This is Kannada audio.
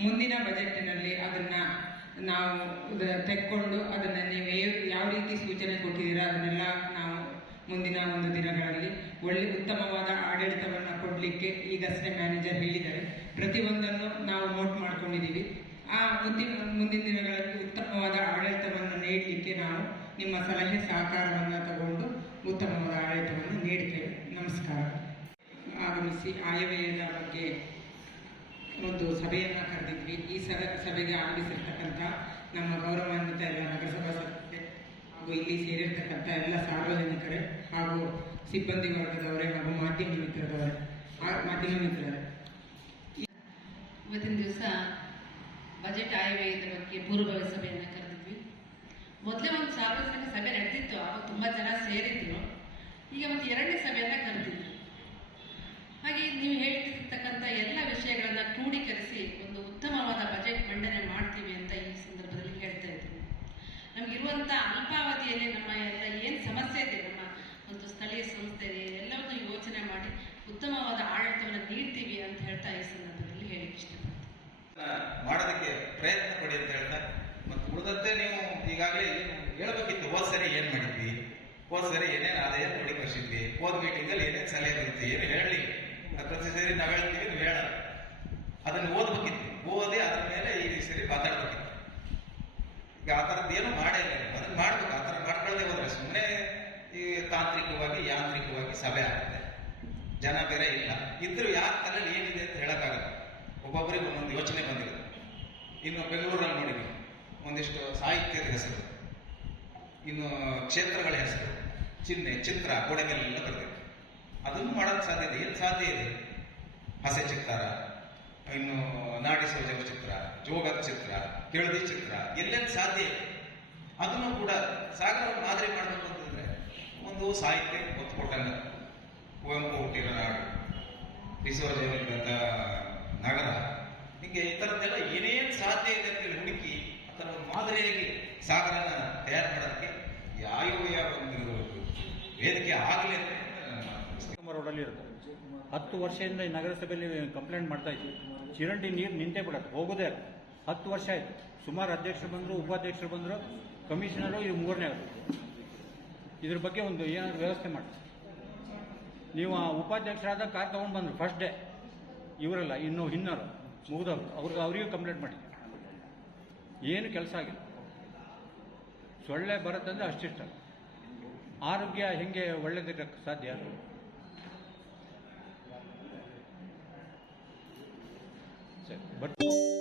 ಮುಂದಿನ ಬಜೆಟ್ನಲ್ಲಿ ಅದನ್ನ ನಾವು ತೆಕ್ಕೊಂಡು ಅದನ್ನ ನೀವು ಯಾವ- ರೀತಿ ಸೂಚನೆ ಕೊಟ್ಟಿದ್ದೀರಾ ಅದನ್ನೆಲ್ಲ ನಾವು ಮುಂದಿನ ಒಂದು ದಿನಗಳಲ್ಲಿ ಒಳ್ಳೆ ಉತ್ತಮವಾದ ಆಡಳಿತವನ್ನು ಕೊಡಲಿಕ್ಕೆ ಈಗಷ್ಟೇ ಮ್ಯಾನೇಜರ್ ಹೇಳಿದ್ದಾರೆ. ಪ್ರತಿಯೊಂದನ್ನು ನಾವು ನೋಟ್ ಮಾಡ್ಕೊಂಡಿದ್ದೀವಿ. ಆ ಮುಂದಿನ ಮುಂದಿನ ದಿನಗಳಲ್ಲಿ ಉತ್ತಮವಾದ ಆಡಳಿತವನ್ನು ನೀಡಲಿಕ್ಕೆ ನಾವು ನಿಮ್ಮ ಸಲಹೆ ಸಹಕಾರವನ್ನು ತಗೊಂಡು ಉತ್ತಮವಾದ ಆಡಳಿತವನ್ನು ನೀಡ್ತೇವೆ. ನಮಸ್ಕಾರ. ಆಗಮಿಸಿ ಆಯವ್ಯಯದ ಬಗ್ಗೆ ಸಭೆಯನ್ನು ಕರೆದಿದ್ವಿ. ಈ ಸಭೆ, ಸಭೆಗೆ ಆಗಮಿಸಿರ್ತಕ್ಕಂಥ ನಮ್ಮ ಗೌರವಾನ್ವಿತ ಎಲ್ಲ ನಗರಸಭಾ ಸದಸ್ಯರು ಹಾಗೂ ಇಲ್ಲಿ ಸೇರಿರ್ತಕ್ಕಂಥ ಎಲ್ಲ ಸಾರ್ವಜನಿಕರೇ ಹಾಗೂ ಸಿಬ್ಬಂದಿ ವರ್ಗದವರೇ ಹಾಗೂ ಮಾಧ್ಯಮ ಮಿತ್ರದವರೇ. ಮಾಧ್ಯಮ ಮಿತ್ರರೇ. ಇವತ್ತಿನ ದಿವಸ ಬಜೆಟ್ ಆಯವ್ಯಯದ ಬಗ್ಗೆ ಪೂರ್ವಭಾವಿ ಸಭೆಯನ್ನು ಕರೆದಿದ್ವಿ. ಮೊದಲೇ ಒಂದು ಸಾರ್ವಜನಿಕ ಸಭೆ ನಡೆದಿತ್ತು. ಆವಾಗ ತುಂಬ ಜನ ಸೇರಿದ್ರು. ಈಗ ಮತ್ತೆ ಎರಡನೇ ಸಭೆಯನ್ನು ಕರೆದಿದ್ವಿ ಹಾಗೆ ನೀವು ಹೇಳ್ತಿರ್ತಕ್ಕಂಥ ಎಲ್ಲ ವಿಷಯಗಳನ್ನು ಕ್ರೋಢೀಕರಿಸಿ ಒಂದು ಉತ್ತಮವಾದ ಬಜೆಟ್ ಮಂಡನೆ ಮಾಡ್ತೀವಿ ಅಂತ ಈ ಸಂದರ್ಭದಲ್ಲಿ ಹೇಳ್ತಾ ಇದ್ದೀನಿ ನಮಗಿರುವಂಥ ಅಲ್ಪಾವಧಿಯಲ್ಲಿ ನಮ್ಮ ಎಲ್ಲ ಏನು ಸಮಸ್ಯೆ ಇದೆ, ನಮ್ಮ ಒಂದು ಸ್ಥಳೀಯ ಸಂಸ್ಥೆ ಎಲ್ಲವನ್ನು ಯೋಚನೆ ಮಾಡಿ ಉತ್ತಮವಾದ ಆಡಳಿತವನ್ನು ನೀಡ್ತೀವಿ ಅಂತ ಹೇಳ್ತಾ ಈ ಸಂದರ್ಭದಲ್ಲಿ ಇಷ್ಟಪಡ್ತೀನಿ. ಮಾಡೋದಕ್ಕೆ ಪ್ರಯತ್ನ ಪಡಿ ಅಂತ ಹೇಳ್ತಾ, ಮತ್ತು ಉಳಿದಂತೆ ನೀವು ಈಗಾಗಲೇ ಹೇಳ್ಬೇಕಿತ್ತು, ಹೋದ ಸರಿ ಏನ್ ಮಾಡಿದ್ವಿ? ಹೋದ ಸರಿ ಏನೇನು ಆದಾಯ ಕ್ರೋಢೀಕರಿಸಿದ್ವಿ ಕಳಿಸಿದ್ವಿ? ಮೀಟಿಂಗ್ ಅಲ್ಲಿ ಏನೇನು ಸಲಹೆ ಬರುತ್ತೆ ಏನು ಹೇಳಿ ಪ್ರತಿ ಸರಿ ನಾವು ಹೇಳ್ತೀವಿ, ನೀವು ಹೇಳ. ಅದನ್ನು ಓದ್ಬೇಕಿತ್ತು. ಓದಿ ಅದ್ರ ಮೇಲೆ ಈ ಸರಿ ಮಾತಾಡ್ಬೇಕಿತ್ತು. ಈಗ ಆ ಥರದ್ದು ಏನು ಮಾಡೇ. ಅದನ್ನ ಮಾಡ್ಬೇಕು. ಸುಮ್ಮನೆ ಈ ತಾಂತ್ರಿಕವಾಗಿ, ಯಾಂತ್ರಿಕವಾಗಿ ಸಭೆ ಆಗುತ್ತೆ ಜನ ಬೇರೆ ಇಲ್ಲ. ಇದ್ರೂ ಯಾರ ತಲೆಯಲ್ಲಿ ಏನಿದೆ ಅಂತ ಹೇಳಕ್ಕಾಗಲ್ಲ. ಒಬ್ಬೊಬ್ಬರಿಗೆ ಒಂದೊಂದು ಯೋಚನೆ ಬಂದಿದೆ ಇನ್ನು ಬೆಂಗಳೂರಲ್ಲಿ ನೋಡಿದ್ವಿ. ಒಂದಿಷ್ಟು ಸಾಹಿತ್ಯದ ಹೆಸರು, ಇನ್ನು ಕ್ಷೇತ್ರಗಳ ಹೆಸರು, ಚಿಹ್ನೆ, ಚಿತ್ರ ಗೋಡೆ ಮೇಲೆಲ್ಲ ಬರಬೇಕು ಅದನ್ನು ಮಾಡೋಕ್ಕೆ ಸಾಧ್ಯ ಇದೆ. ಏನು ಸಾಧ್ಯ ಇದೆ? ಹಸೆ ಚಿತ್ತಾರ ಇನ್ನು ನಾಡಿ ಸೌಜವ ಚಿತ್ರ, ಜೋಗದ ಚಿತ್ರ, ಕೆಳದಿ ಚಿತ್ರ, ಎಲ್ಲೆಲ್ಲಿ ಸಾಧ್ಯ ಇದೆ? ಅದನ್ನು ಕೂಡ ಸಾಗರ ಮಾದರಿ ಮಾಡಬೇಕು ಅಂತಂದ್ರೆ ಒಂದು ಸಾಹಿತ್ಯ ಒತ್ತು ಕೊಟ್ಟಂಗ ಕುವೆಂಪು ಹುಟ್ಟಿರೋ ನಾಡು ವಿಶ್ವಜಯಂತ ನಗರ. ಹೀಗೆ ಈ ಥರದ್ದೆಲ್ಲ ಏನೇನು ಸಾಧ್ಯ ಇದೆ ಅಂತೇಳಿ ಹುಡುಕಿ ಅದರ ಒಂದು ಮಾದರಿಯಾಗಿ ಸಾಗರನ ತಯಾರು ಮಾಡೋದಕ್ಕೆ ಯಾವ ಯಾವ ಒಂದು ವೇದಿಕೆ ಆಗಲಿ ಅಂತ ರೋಡಲ್ಲಿ ಹತ್ತು ವರ್ಷದಿಂದ ಈ ನಗರಸಭೆಯಲ್ಲಿ ಕಂಪ್ಲೇಂಟ್ ಮಾಡ್ತಾ ಇದ್ವಿ. ಚಿರಂಡಿ ನೀರು ನಿಂತೇ ಬಿಡತ್ತೆ, ಹೋಗೋದೇ ಹತ್ತು ವರ್ಷ ಆಯ್ತು. ಸುಮಾರು ಅಧ್ಯಕ್ಷರು ಬಂದರು, ಉಪಾಧ್ಯಕ್ಷರು ಬಂದರು ಕಮಿಷನರು ಇದು ಮೂರನೇ ಅವರು ಇದ್ರ ಬಗ್ಗೆ ಒಂದು ಏನಾದ್ರು ವ್ಯವಸ್ಥೆ ಮಾಡಿ. ನೀವು ಆ ಉಪಾಧ್ಯಕ್ಷರಾದ ಕಾರ್ ತೊಗೊಂಡು ಬಂದರು ಫಸ್ಟ್ ಡೇ ಇವರಲ್ಲ, ಇನ್ನು ಹಿನ್ನರು, ಮುಗಿದವರು, ಅವ್ರಿಗೆ ಅವರಿಗೂ ಕಂಪ್ಲೇಂಟ್ ಮಾಡಿ. ಏನು ಕೆಲಸ ಆಗಿಲ್ಲ. ಸೊಳ್ಳೆ ಬರುತ್ತಂದ್ರೆ ಅಷ್ಟಿಷ್ಟ. ಆರೋಗ್ಯ ಹೆಂಗೆ ಒಳ್ಳೆದಿರೋಕ್ಕೆ ಸಾಧ್ಯ? ಸರಿ, ಬರ್ತೀನಿ.